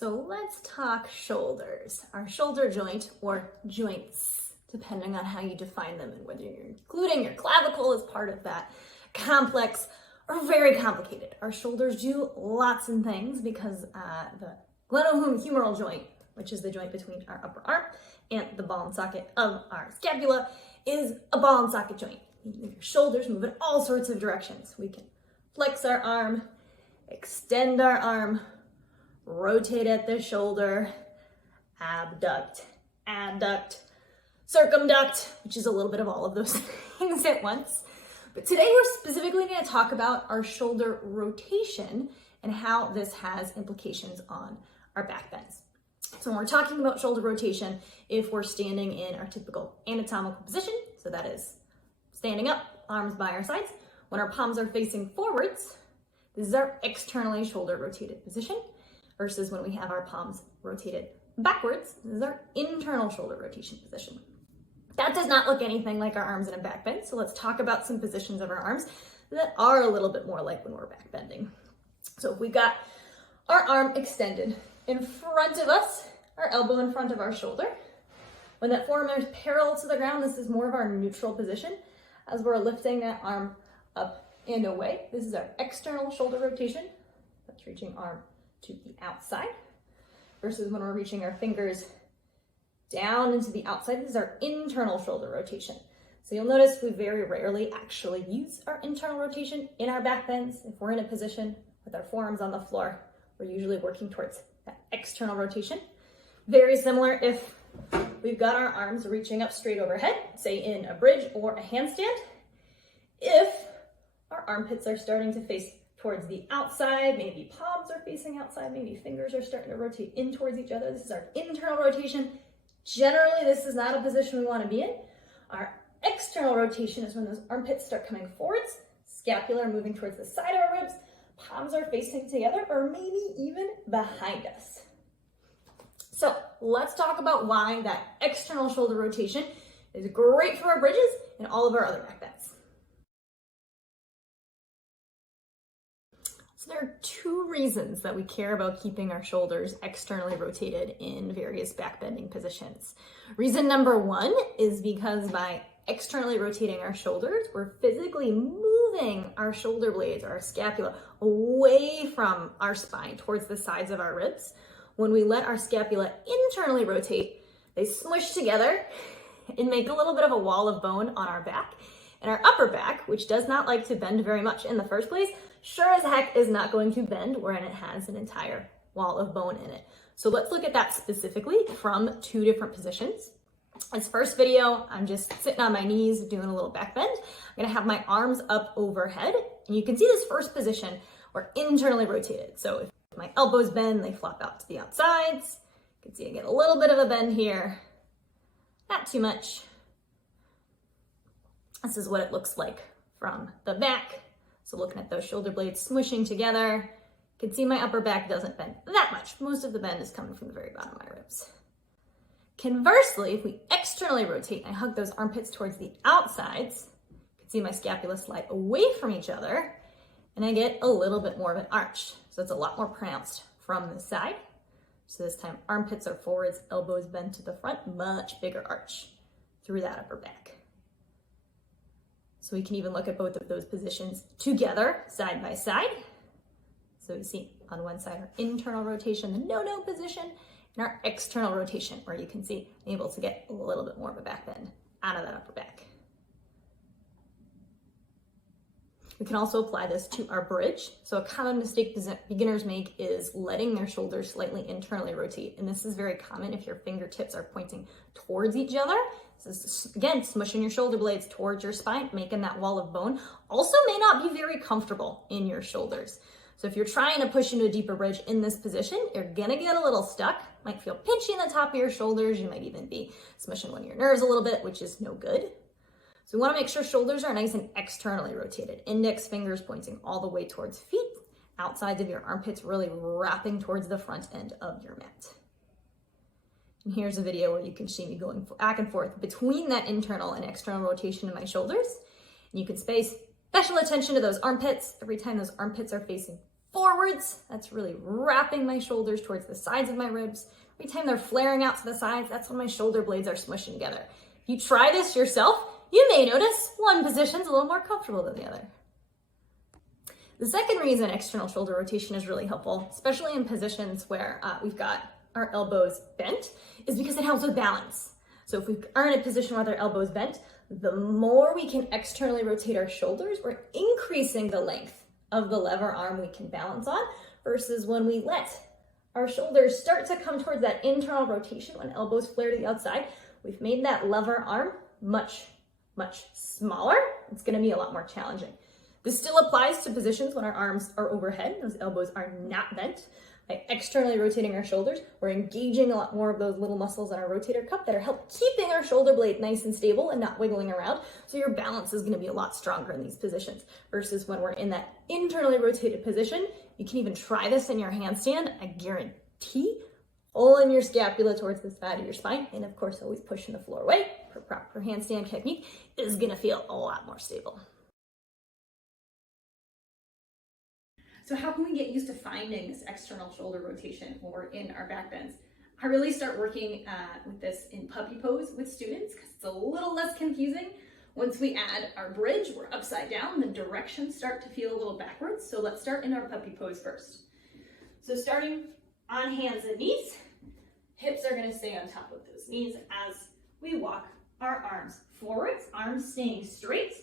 So let's talk shoulders. Our shoulder joint, or joints, depending on how you define them and whether you're including your clavicle as part of that complex, are very complicated. Our shoulders do lots of things because the glenohumeral joint, which is the joint between our upper arm and the ball and socket of our scapula, is a ball and socket joint. Your shoulders move in all sorts of directions. We can flex our arm, extend our arm, rotate at the shoulder, abduct, adduct, circumduct, which is a little bit of all of those things at once. But today we're specifically going to talk about our shoulder rotation and how this has implications on our back bends. So when we're talking about shoulder rotation, if we're standing in our typical anatomical position, so that is standing up, arms by our sides, when our palms are facing forwards, this is our externally shoulder rotated position, versus when we have our palms rotated backwards, this is our internal shoulder rotation position. That does not look anything like our arms in a back bend, so let's talk about some positions of our arms that are a little bit more like when we're back bending. So if we've got our arm extended in front of us, our elbow in front of our shoulder, when that forearm is parallel to the ground, this is more of our neutral position. As we're lifting that arm up and away, this is our external shoulder rotation. That's reaching arm to the outside, versus when we're reaching our fingers down into the outside, this is our internal shoulder rotation. So you'll notice we very rarely actually use our internal rotation in our back bends. If we're in a position with our forearms on the floor, we're usually working towards that external rotation. Very similar if we've got our arms reaching up straight overhead, say in a bridge or a handstand. If our armpits are starting to face towards the outside, maybe palms are facing outside, maybe fingers are starting to rotate in towards each other, this is our internal rotation. Generally, this is not a position we want to be in. Our external rotation is when those armpits start coming forwards, scapula moving towards the side of our ribs, palms are facing together, or maybe even behind us. So let's talk about why that external shoulder rotation is great for our bridges and all of our other back bends. So there are two reasons that we care about keeping our shoulders externally rotated in various back bending positions. Reason number one is because by externally rotating our shoulders, we're physically moving our shoulder blades, or our scapula, away from our spine towards the sides of our ribs. When we let our scapula internally rotate, they smush together and make a little bit of a wall of bone on our back. And our upper back, which does not like to bend very much in the first place, sure as heck is not going to bend when it has an entire wall of bone in it. So let's look at that specifically from two different positions. This first video, I'm just sitting on my knees doing a little back bend. I'm gonna have my arms up overhead, and you can see this first position, we're internally rotated. So if my elbows bend, they flop out to the outsides. You can see I get a little bit of a bend here, not too much. This is what it looks like from the back. So looking at those shoulder blades smushing together, you can see my upper back doesn't bend that much. Most of the bend is coming from the very bottom of my ribs. Conversely, if we externally rotate and I hug those armpits towards the outsides, you can see my scapula slide away from each other, and I get a little bit more of an arch. So it's a lot more pronounced from the side. So this time armpits are forwards, elbows bend to the front, much bigger arch through that upper back. So we can even look at both of those positions together, side by side. So we see on one side our internal rotation, the no-no position, and our external rotation, where you can see I'm able to get a little bit more of a back bend out of that upper back. We can also apply this to our bridge. So a common mistake beginners make is letting their shoulders slightly internally rotate. And this is very common if your fingertips are pointing towards each other. This is, again, smushing your shoulder blades towards your spine, making that wall of bone. Also may not be very comfortable in your shoulders. So if you're trying to push into a deeper bridge in this position, you're gonna get a little stuck. Might feel pinchy in the top of your shoulders. You might even be smushing one of your nerves a little bit, which is no good. So we want to make sure shoulders are nice and externally rotated. Index fingers pointing all the way towards feet, outsides of your armpits really wrapping towards the front end of your mat. And here's a video where you can see me going back and forth between that internal and external rotation in my shoulders. And you can pay special attention to those armpits. Every time those armpits are facing forwards, that's really wrapping my shoulders towards the sides of my ribs. Every time they're flaring out to the sides, that's when my shoulder blades are smushing together. If you try this yourself, you may notice one position's a little more comfortable than the other. The second reason external shoulder rotation is really helpful, especially in positions where we've got our elbows bent, is because it helps with balance. So if we are in a position with our elbows bent, the more we can externally rotate our shoulders, we're increasing the length of the lever arm we can balance on, versus when we let our shoulders start to come towards that internal rotation when elbows flare to the outside, we've made that lever arm much smaller. It's gonna be a lot more challenging. This still applies to positions when our arms are overhead, those elbows are not bent. By externally rotating our shoulders, we're engaging a lot more of those little muscles in our rotator cuff that are keeping our shoulder blade nice and stable and not wiggling around. So your balance is gonna be a lot stronger in these positions versus when we're in that internally rotated position. You can even try this in your handstand. I guarantee pulling your scapula towards the side of your spine, and of course, always pushing the floor away for proper handstand technique, is gonna feel a lot more stable. So how can we get used to finding this external shoulder rotation when we're in our back bends? I really start working with this in puppy pose with students because it's a little less confusing. Once we add our bridge, we're upside down, the directions start to feel a little backwards. So let's start in our puppy pose first. So starting on hands and knees, hips are gonna stay on top of those knees as we walk our arms forwards, arms staying straight.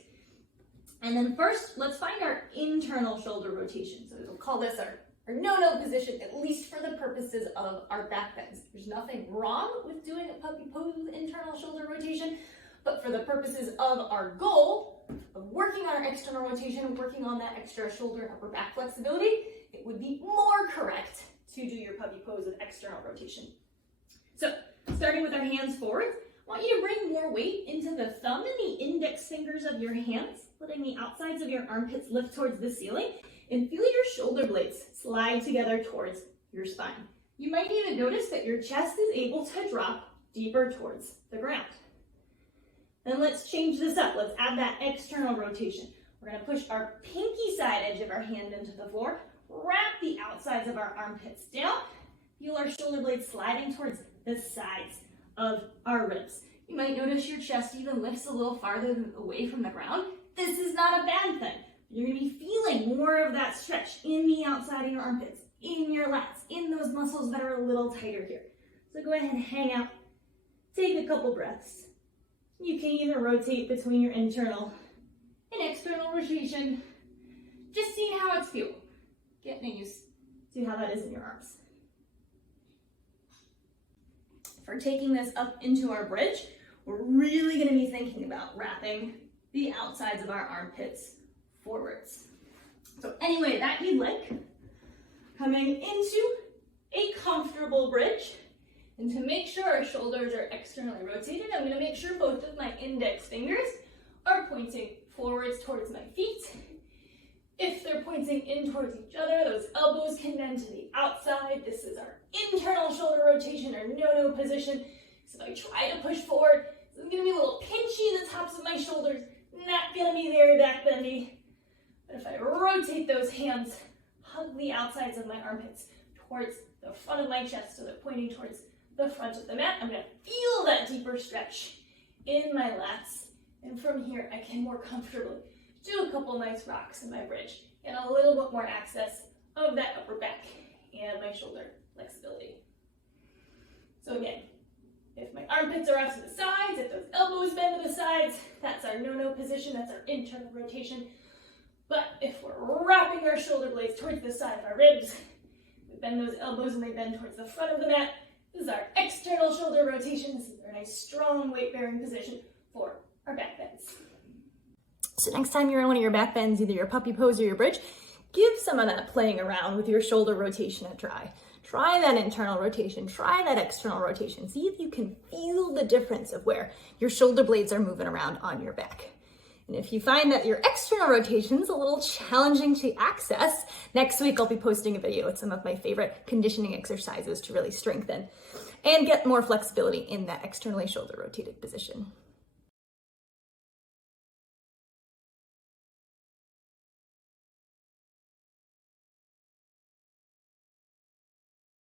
And then first, let's find our internal shoulder rotation. So we'll call this our no-no position, at least for the purposes of our back bends. There's nothing wrong with doing a puppy pose with internal shoulder rotation, but for the purposes of our goal of working on our external rotation, working on that extra shoulder and upper back flexibility, it would be more correct to do your puppy pose with external rotation. So starting with our hands forward, I want you to bring more weight into the thumb and the index fingers of your hands, letting the outsides of your armpits lift towards the ceiling, and feel your shoulder blades slide together towards your spine. You might even notice that your chest is able to drop deeper towards the ground. Then let's change this up. Let's add that external rotation. We're gonna push our pinky side edge of our hand into the floor, wrap the outsides of our armpits down, feel our shoulder blades sliding towards the sides of our ribs. You might notice your chest even lifts a little farther away from the ground. This is not a bad thing. You're gonna be feeling more of that stretch in the outside of your armpits, in your lats, in those muscles that are a little tighter here. So go ahead and hang out, take a couple breaths. You can either rotate between your internal and external rotation. Just seeing how it's feeling. Getting used to how that is in your arms. For taking this up into our bridge, we're really going to be thinking about wrapping the outsides of our armpits forwards. So any way that you'd like, coming into a comfortable bridge. And to make sure our shoulders are externally rotated, I'm going to make sure both of my index fingers are pointing forwards towards my feet. If they're pointing in towards each other, those elbows can bend to the outside. This is our internal shoulder rotation or no-no position. So if I try to push forward, it's going to be a little pinchy in the tops of my shoulders, not going to be very back bendy. But if I rotate those hands, hug the outsides of my armpits towards the front of my chest so they're pointing towards the front of the mat, I'm going to feel that deeper stretch in my lats. And from here, I can more comfortably do a couple nice rocks in my bridge and a little bit more access of that upper back and my shoulder flexibility. So again, if my armpits are out to the sides, if those elbows bend to the sides, that's our no-no position, that's our internal rotation. But if we're wrapping our shoulder blades towards the side of our ribs, we bend those elbows and they bend towards the front of the mat. This is our external shoulder rotation. This is our nice strong weight-bearing position for our back bends. So next time you're in one of your back bends, either your puppy pose or your bridge, give some of that playing around with your shoulder rotation a try. Try that internal rotation, try that external rotation. See if you can feel the difference of where your shoulder blades are moving around on your back. And if you find that your external rotation is a little challenging to access, next week I'll be posting a video with some of my favorite conditioning exercises to really strengthen and get more flexibility in that externally shoulder rotated position.